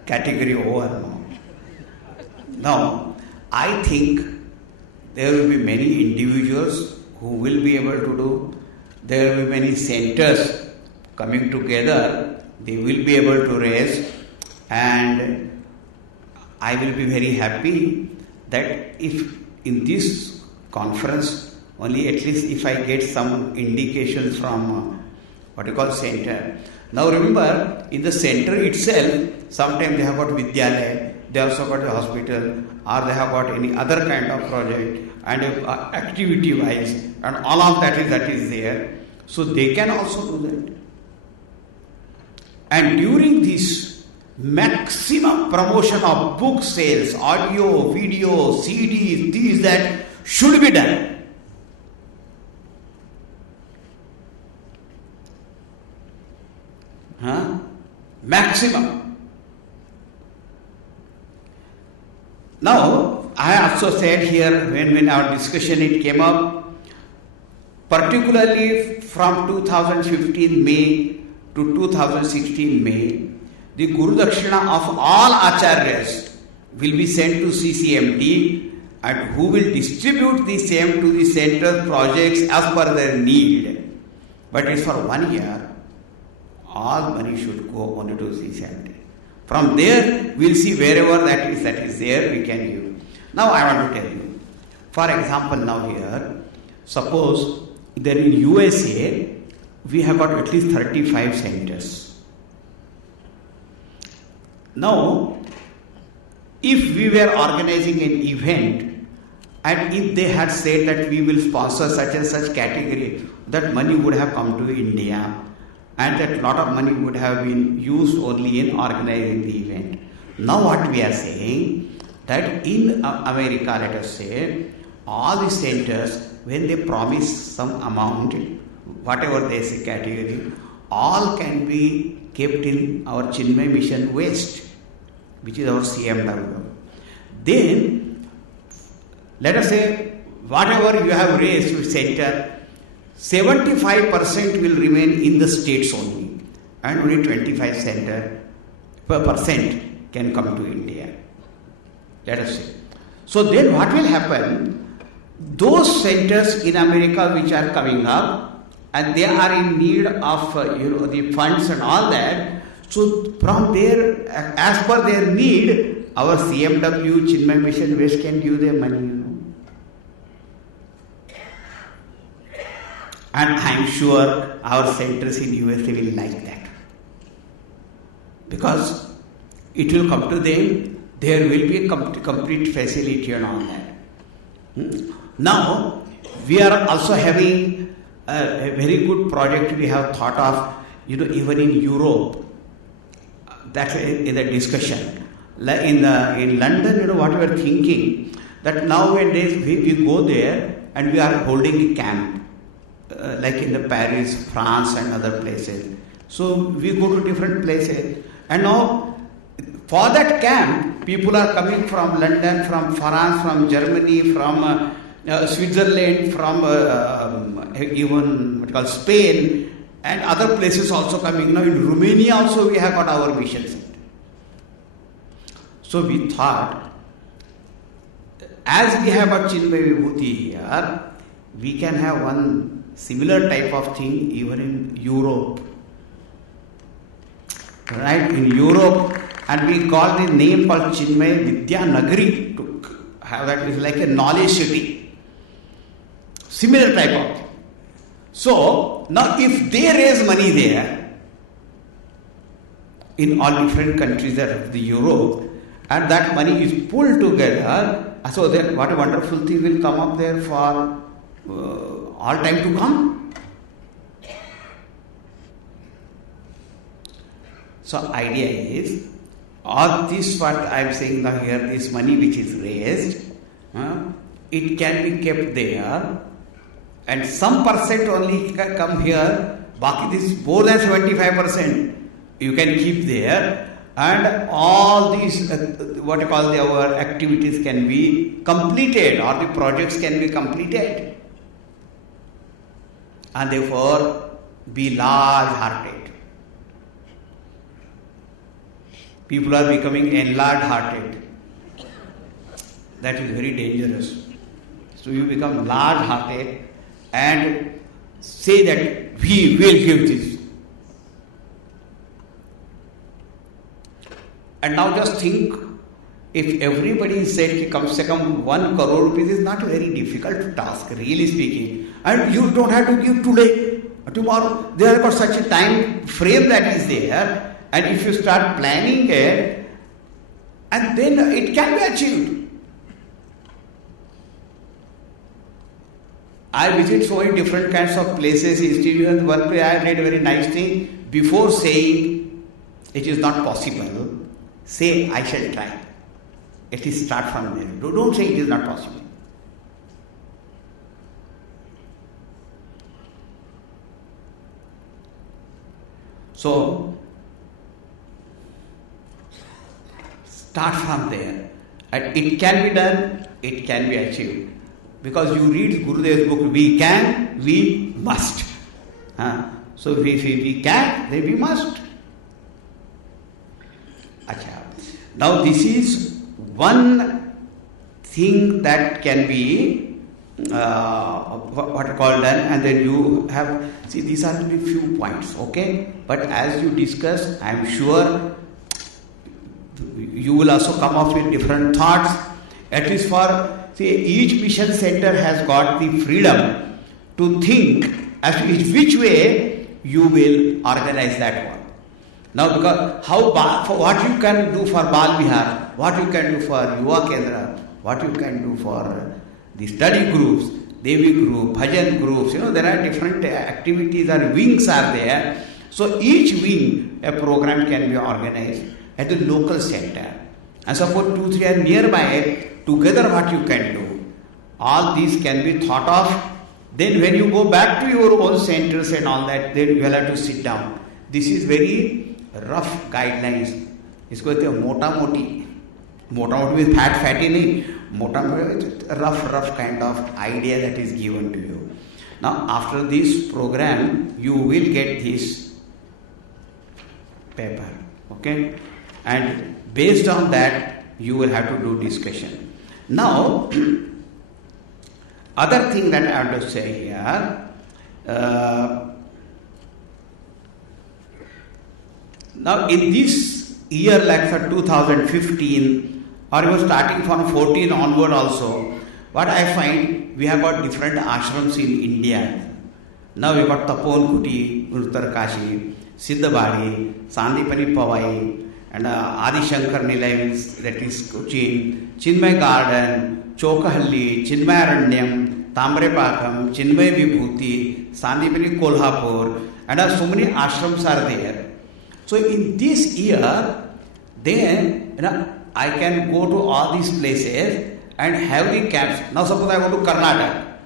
Category over now. Now, I think there will be many individuals who will be able to do, there will be many centers coming together, they will be able to raise, and I will be very happy that if in this conference, only at least if I get some indications from what you call center. Now remember, in the center itself, sometimes they have got Vidyalaya, they also got a hospital, or they have got any other kind of project, and activity wise, and all of that is there. So they can also do that. And during this, maximum promotion of book sales, audio, video, CDs, these, that should be done. Maximum. Now, I also said here when our discussion it came up, particularly from 2015 May to 2016 May, the Guru Dakshina of all Acharyas will be sent to CCMT, and who will distribute the same to the center projects as per their need. But it's for 1 year. All money should go only to CCMT. From there, we'll see wherever that is there, we can give. Now I want to tell you. For example, now here, suppose there in USA, we have got at least 35 centers. Now, if we were organizing an event, and if they had said that we will sponsor such and such category, that money would have come to India, and that lot of money would have been used only in organizing the event. Now what we are saying, that in America, let us say, all the centers, when they promise some amount, whatever they say category, all can be kept in our Chinmaya Mission West, which is our CMW. Then, let us say, whatever you have raised with center, 75% will remain in the states only, and only 25% can come to India. Let us say. So then what will happen? Those centers in America which are coming up, and they are in need of the funds and all that. So from there, as per their need, our CMW, Chinmaya Mission West can give their money. And I am sure our centers in USA will like that. Because it will come to them, there will be a complete facility and all that. Now, we are also having a very good project we have thought of, even in Europe. That's in the discussion. In London, what we are thinking, that nowadays we go there and we are holding a camp. Like in the Paris, France and other places. So we go to different places. And now, for that camp, people are coming from London, from France, from Germany, from Switzerland, from even what called Spain, and other places also coming. Now in Romania also we have got our mission center. So we thought, as we have got Chinmaya Vibhooti here, we can have one similar type of thing even in Europe. Right? In Europe, and we call the name called Chinmaya Vidya Nagari to have that is like a knowledge city. Similar type of thing. So, now if they raise money there, in all different countries of the Europe, and that money is pulled together, so then what a wonderful thing will come up there for all time to come. So idea is, all this what I am saying now here, this money which is raised, it can be kept there, and some percent only can come here, baki this more than 75% you can keep there, and all these what you call our activities can be completed, or the projects can be completed, and therefore be large-hearted. People are becoming enlarged-hearted. That is very dangerous. So you become large-hearted and say that we will give this. And now just think, if everybody said ki kam se kam 1 crore rupees is not a very difficult task, really speaking. And you don't have to give today, tomorrow. They have got such a time frame that is there. And if you start planning it, and then it can be achieved. I visit so many different kinds of places, institutions. One place I read a very nice thing. Before saying it is not possible, say I shall try. At least start from there. Don't say it is not possible. So, start from there. And it can be done, it can be achieved. Because you read Gurudev's book, we can, we must. So if we can, then we must. Now this is one thing that can be what I call done, and then you have, see, these are only few points, okay? But as you discuss, I am sure you will also come up with different thoughts, at least for, see, each mission center has got the freedom to think as to which way you will organize that one. Now, because for what you can do for Bal Vihar, what you can do for Yuva Kendra, what you can do for the study groups, Devi group, Bhajan groups, there are different activities or wings are there. So each wing, a program can be organized at the local center. And suppose 2, 3 are nearby, together what you can do. All these can be thought of. Then when you go back to your own centers and all that, then you will have to sit down. This is very rough guidelines. इसको कहते हैं मोटा मोटी with fatty नहीं, मोटा मोटी rough kind of idea that is given to you. Now after this program, you will get this paper, okay? And based on that, you will have to do discussion. Now, other thing that I have to say here, now in this year, like for 2015, or even starting from 14 onward also, what I find, we have got different ashrams in India. Now we got Tapon Kuti, Uttarkashi, Siddhabadi, Sandipani Pawai, and Adi Shankar Nilayams, that is Cochin, Chinmay Garden, Chokahalli, Chinmayaranyam, Tamrepakam, Chinmaya Vibhooti, Sandipani Kolhapur, and so many ashrams are there. So in this year, then I can go to all these places and have the camps. Now suppose I go to Karnataka.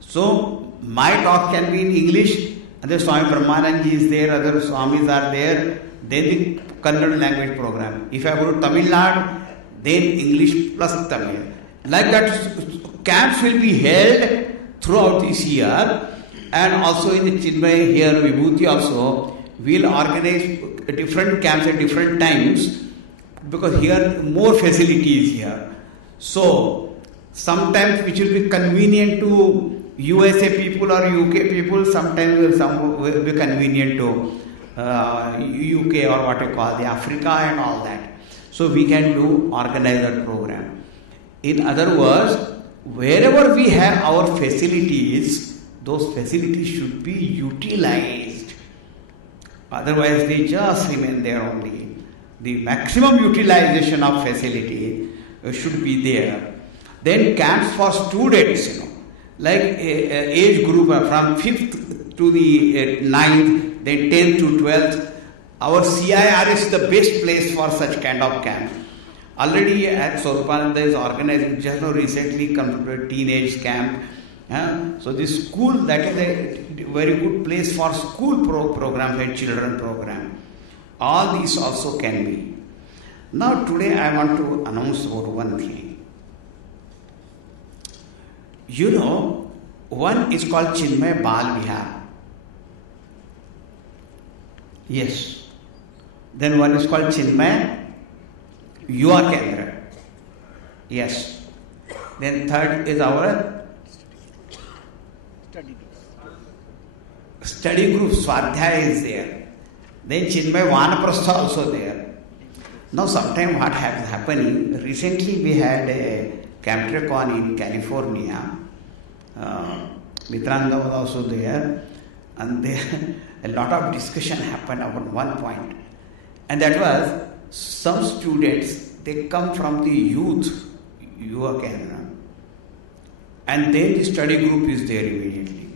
So my talk can be in English, And then Swami Brahmananji is there, other Swamis are there. Then the Kannada language program. If I go to Tamil Nadu, then English plus Tamil. Like that, camps will be held throughout this year. And also in the Chinmaya here, Vibhooti also, we'll organize different camps at different times, because here more facilities here. So sometimes which will be convenient to USA people or UK people, sometimes will be convenient to UK or what you call the Africa and all that. So we can do organizer program. In other words, wherever we have our facilities, those facilities should be utilized. Otherwise they just remain there only. The maximum utilization of facility should be there. Then camps for students, like age group from 5th to the 9th, then 10th to 12th. Our CIR is the best place for such kind of camp. Already Swarupananda is organizing, just now recently completed teenage camp. So this school, that is a very good place for school programs and children program. All these also can be. Now today I want to announce about one thing. One is called Chinmaya Bal Vihar. Yes. Then one is called Chinmaya Yuva Kendra. Yes. Then third is our study group. Swadhyaya is there. Then Chinmaya Vanaprastha also there. Now sometime what has happening, recently we had a CampTrekCon in California. Mitrananda was also there, and there a lot of discussion happened about one point, and that was some students, they come from the youth Yuva Kendra, and then the study group is there immediately.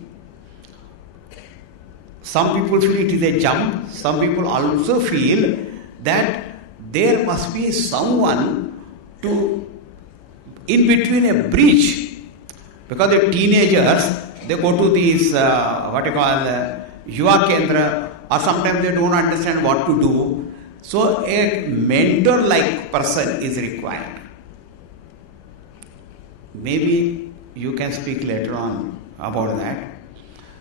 Some people feel it is a jump, some people also feel that there must be someone to in between a bridge. Because the teenagers, they go to these, Yuva Kendra, or sometimes they don't understand what to do. So a mentor-like person is required. Maybe you can speak later on about that.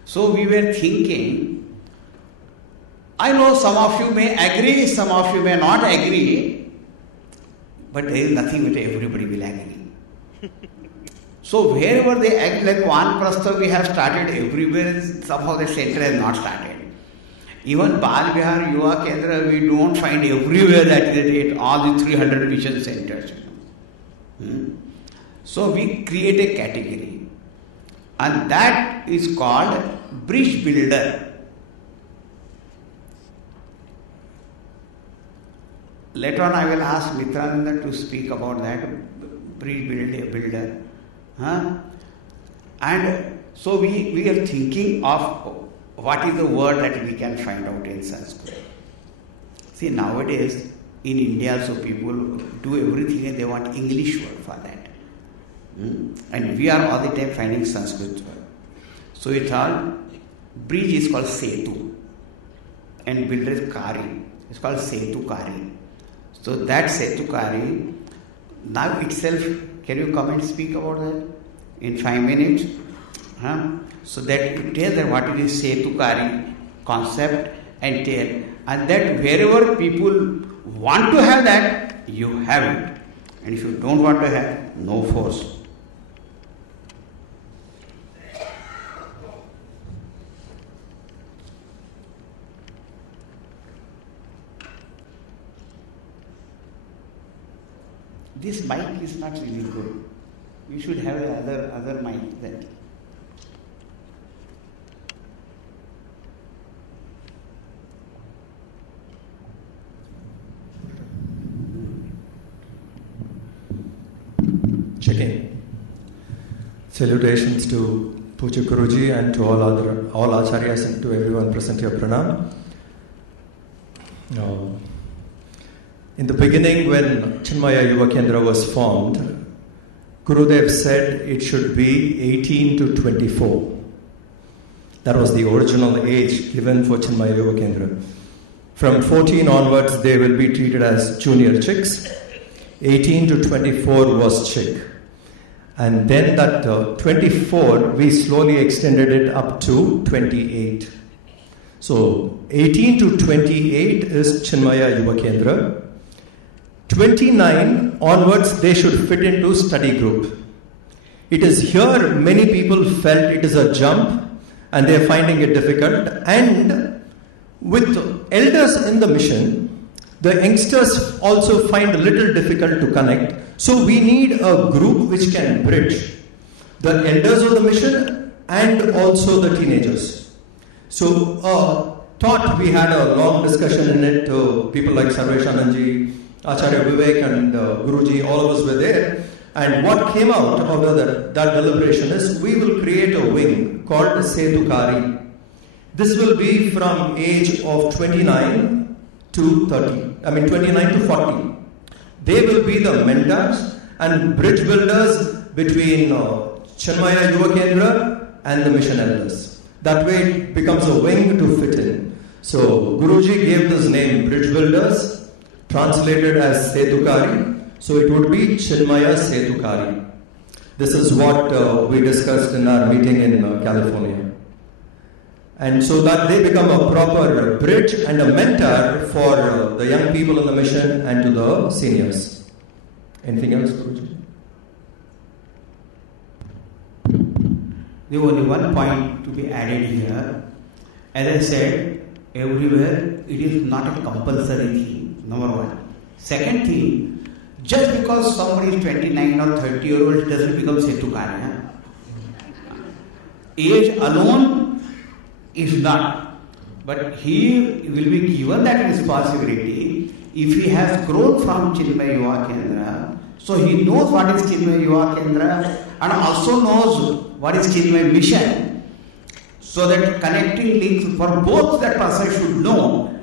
So we were thinking, I know some of you may agree, some of you may not agree, but there is nothing which everybody will agree. So wherever they act like Vanaprastha, we have started everywhere, somehow the center has not started. Even Bal Vihar, Yuva Kendra, we don't find everywhere that is at all the 300 mission centers. So we create a category, and that is called bridge builder. Later on I will ask Mitrananda to speak about that, bridge builder. And so we are thinking of what is the word that we can find out in Sanskrit. See, nowadays in India also people do everything and they want English word for that. And we are all the time finding Sanskrit word. So it's all, bridge is called Setu and builder is Kari. It's called Setu Kari. So that Setu Kari, now itself, can you come and speak about that in 5 minutes? So that you tell them what is Setu Kari concept and tell. And that wherever people want to have that, you have it. And if you don't want to have, no force. This mic is not really good. You should have other mic then. Checking. Salutations to Pujya Guruji and to all acharyas and to everyone present here. Pranam. In the beginning, when Chinmaya Yuva Kendra was formed, Gurudev said it should be 18 to 24. That was the original age given for Chinmaya Yoga Kendra. From 14 onwards, they will be treated as junior chicks. 18 to 24 was chick. And then that 24, we slowly extended it up to 28. So 18 to 28 is Chinmaya Yuva Kendra. 29 onwards, they should fit into study group. It is here many people felt it is a jump and they are finding it difficult. And with elders in the mission, the youngsters also find a little difficult to connect. So we need a group which can bridge the elders of the mission and also the teenagers. So thought we had a long discussion in it. People like Sarvesh Anandji, Acharya Vivek and Guruji, all of us were there. And what came out of that deliberation is we will create a wing called Setukari. This will be from age of 29 to 29 to 40. They will be the mentors and bridge builders between Chinmaya Yuva Kendra and the mission elders. That way it becomes a wing to fit in. So Guruji gave this name Bridge Builders, translated as Setukari. So it would be Chinmaya Setukari. This is what we discussed in our meeting in California. And so that they become a proper bridge and a mentor for the young people in the mission and to the seniors. Anything else, Guruji? There only one point to be added here. As I said, everywhere it is not a compulsory thing, number one. Second thing, just because somebody is 29 or 30 years old doesn't become Setukari. Age alone is not. But he will be given that responsibility if he has grown from Chinmaya Yuva Kendra. So he knows what is Chinmaya Yuva Kendra and also knows what is Chinmaya mission. So that connecting links for both that person should know.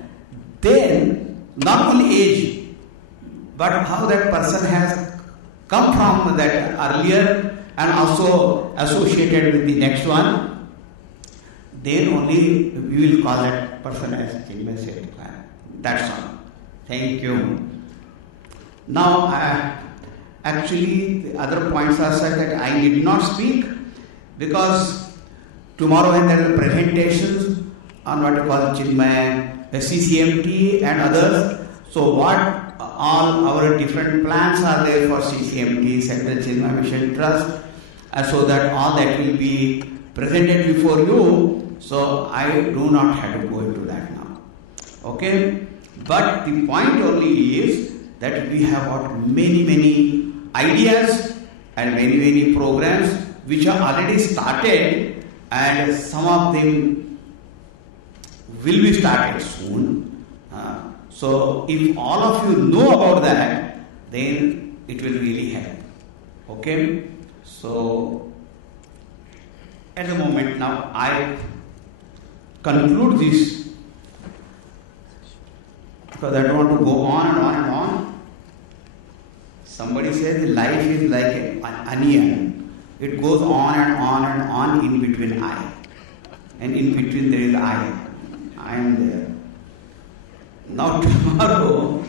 Then not only age, but how that person has come from that earlier and also associated with the next one. Then only we will call that person as Chinmaya Setukari. That's all. Thank you. Now, actually, the other points are such that I need not speak because tomorrow when there are presentations on what we call Chinmaya, the CCMT and others. So what all our different plans are there for CCMT, Central Chinmaya Mission Trust, so that all that will be presented before you. So I do not have to go into that now. Okay? But the point only is that we have got many ideas and many programs which are already started, and some of them will be started soon. So if all of you know about that, then it will really help. Okay? So at the moment now I conclude this because I don't want to go on and on and on. Somebody says life is like an onion. It goes on and on and on in between I. And in between there is I. I am there. Now tomorrow,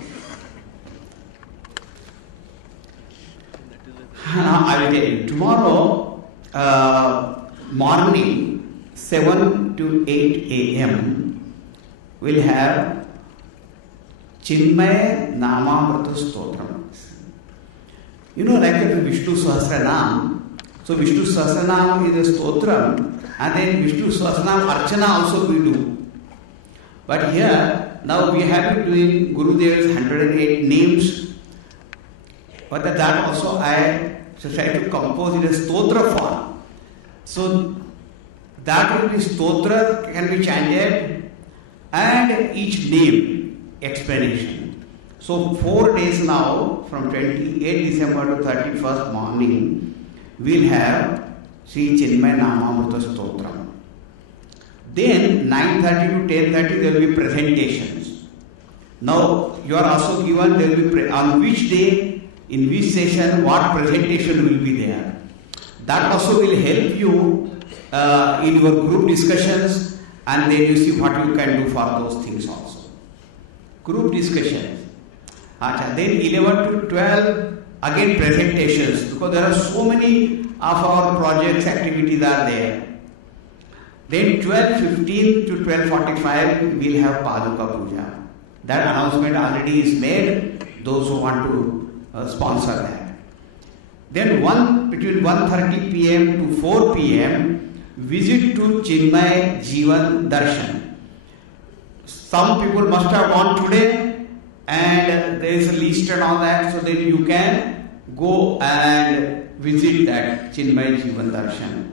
I will tell you, tomorrow morning 7 to 8 a.m. we'll have Chinmaya Namamrita Stotram. You know, like the Vishnu Sahasranam. So Vishnu Sahasranam is a Stotram, and then Vishnu Sahasranam Archana also we do. But here, now we have been doing Gurudev's 108 names, but that also I try to compose in a stotra form. So that will be stotra, can be chanted, and each name explanation. So 4 days now, from 28 December to 31st morning, we'll have Sri Chinmaya Namamrita Stotram. Then 9:30 to 10:30 there will be presentations. Now you are also given there will be on which day, in which session, what presentation will be there. That also will help you in your group discussions, and then you see what you can do for those things also. Group discussions. Then 11 to 12, again presentations, because there are so many of our projects, activities are there. Then 12:15 to 12:45, we will have Paduka Puja. That announcement already is made, those who want to sponsor that. Then between 1:30 p.m. to 4 p.m, visit to Chinmaya Jivan Darshan. Some people must have gone today, and there is a list and all that, so then you can go and visit that Chinmaya Jivan Darshan.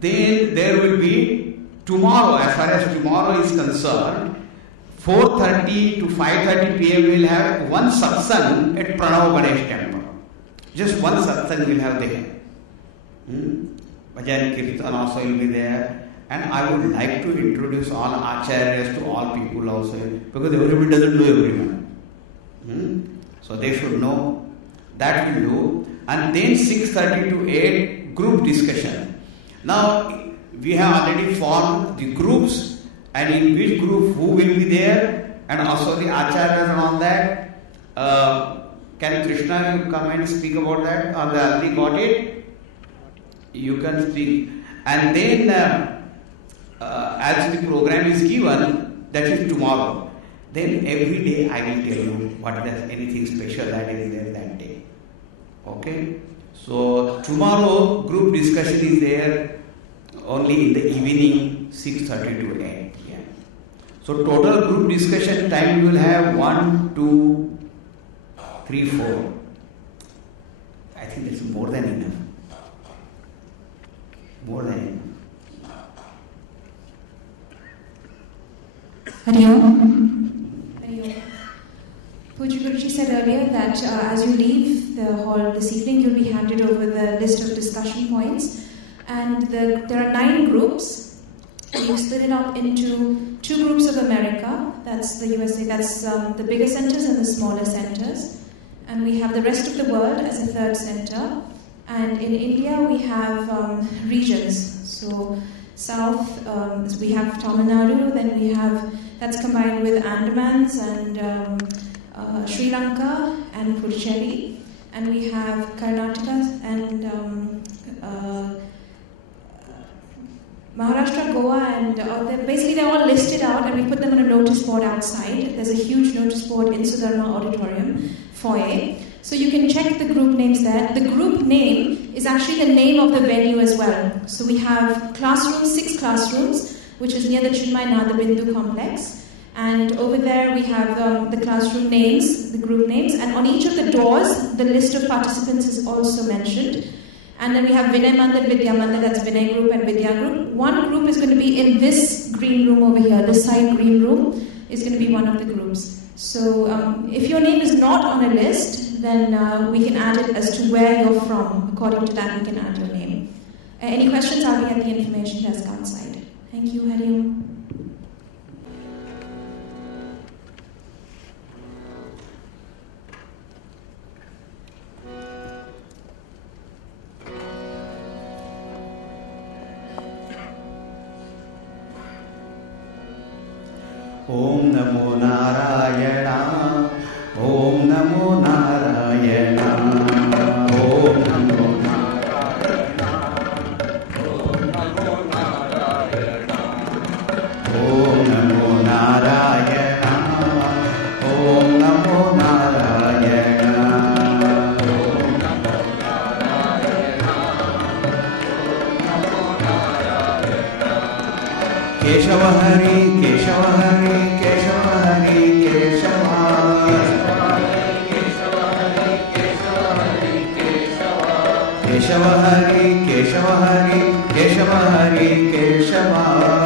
Then there will be tomorrow, as far as tomorrow is concerned, 4:30 to 5:30 p.m. we will have one satsang at Pranav Ganesh temple. Just one satsang we will have there. Bhajan Kirtan also will be there. And I would like to introduce all acharyas to all people also, because everybody doesn't know everyone. So they should know. That will do. And then 6:30 to 8, group discussion. Now, we have already formed the groups, and in which group who will be there, and also the acharyas and all that. Can Krishna you come and speak about that? Or they already got it? You can speak. And then, as the program is given, that is tomorrow, then every day I will tell you what is anything special that is there that day. Okay? So tomorrow group discussion is there only in the evening, 6:30 to 8. Yeah. So total group discussion time you will have 1, 2, 3, 4. I think that's more than enough. More than enough. Hari Om. Hari Om. Pujya Guruji said earlier that as you leave the hall this evening, you'll be handed over the list of discussion points. And there are 9 groups. You split it up into 2 groups of America. That's the USA, that's the bigger centers and the smaller centers. And we have the rest of the world as a 3rd center. And in India, we have regions. So south, we have Tamil Nadu, then we have, that's combined with Andamans and Sri Lanka and Puducherry, and we have Karnataka and Maharashtra, Goa, and basically they're all listed out, and we put them on a notice board outside. There's a huge notice board in Sudharma Auditorium foyer, so you can check the group names there. The group name is actually the name of the venue as well. So we have classrooms, 6 classrooms, which is near the Chinmayananda Bindu complex. And over there we have the classroom names, the group names, and on each of the doors, the list of participants is also mentioned. And then we have Vinay Mandir, Vidya Mandir, that's Vinay group and Vidya group. One group is going to be in this green room over here, this side green room is going to be one of the groups. So if your name is not on a list, then we can add it as to where you're from. According to that, we can add your name. Any questions? I'll be at the information desk outside. Thank you, Hari Om. Om Namo Narayana, Om Namo Narayana, Om Namo Narayana, Om Namo Narayana, Om Namo Narayana, Om Namo Narayana, Om Namo Narayana, Om Namo Narayana. Keshava Hari, Keshava Hari, Keshava Hari, Keshava. Keshava Hari, Keshava Hari, Keshava Hari, Keshava.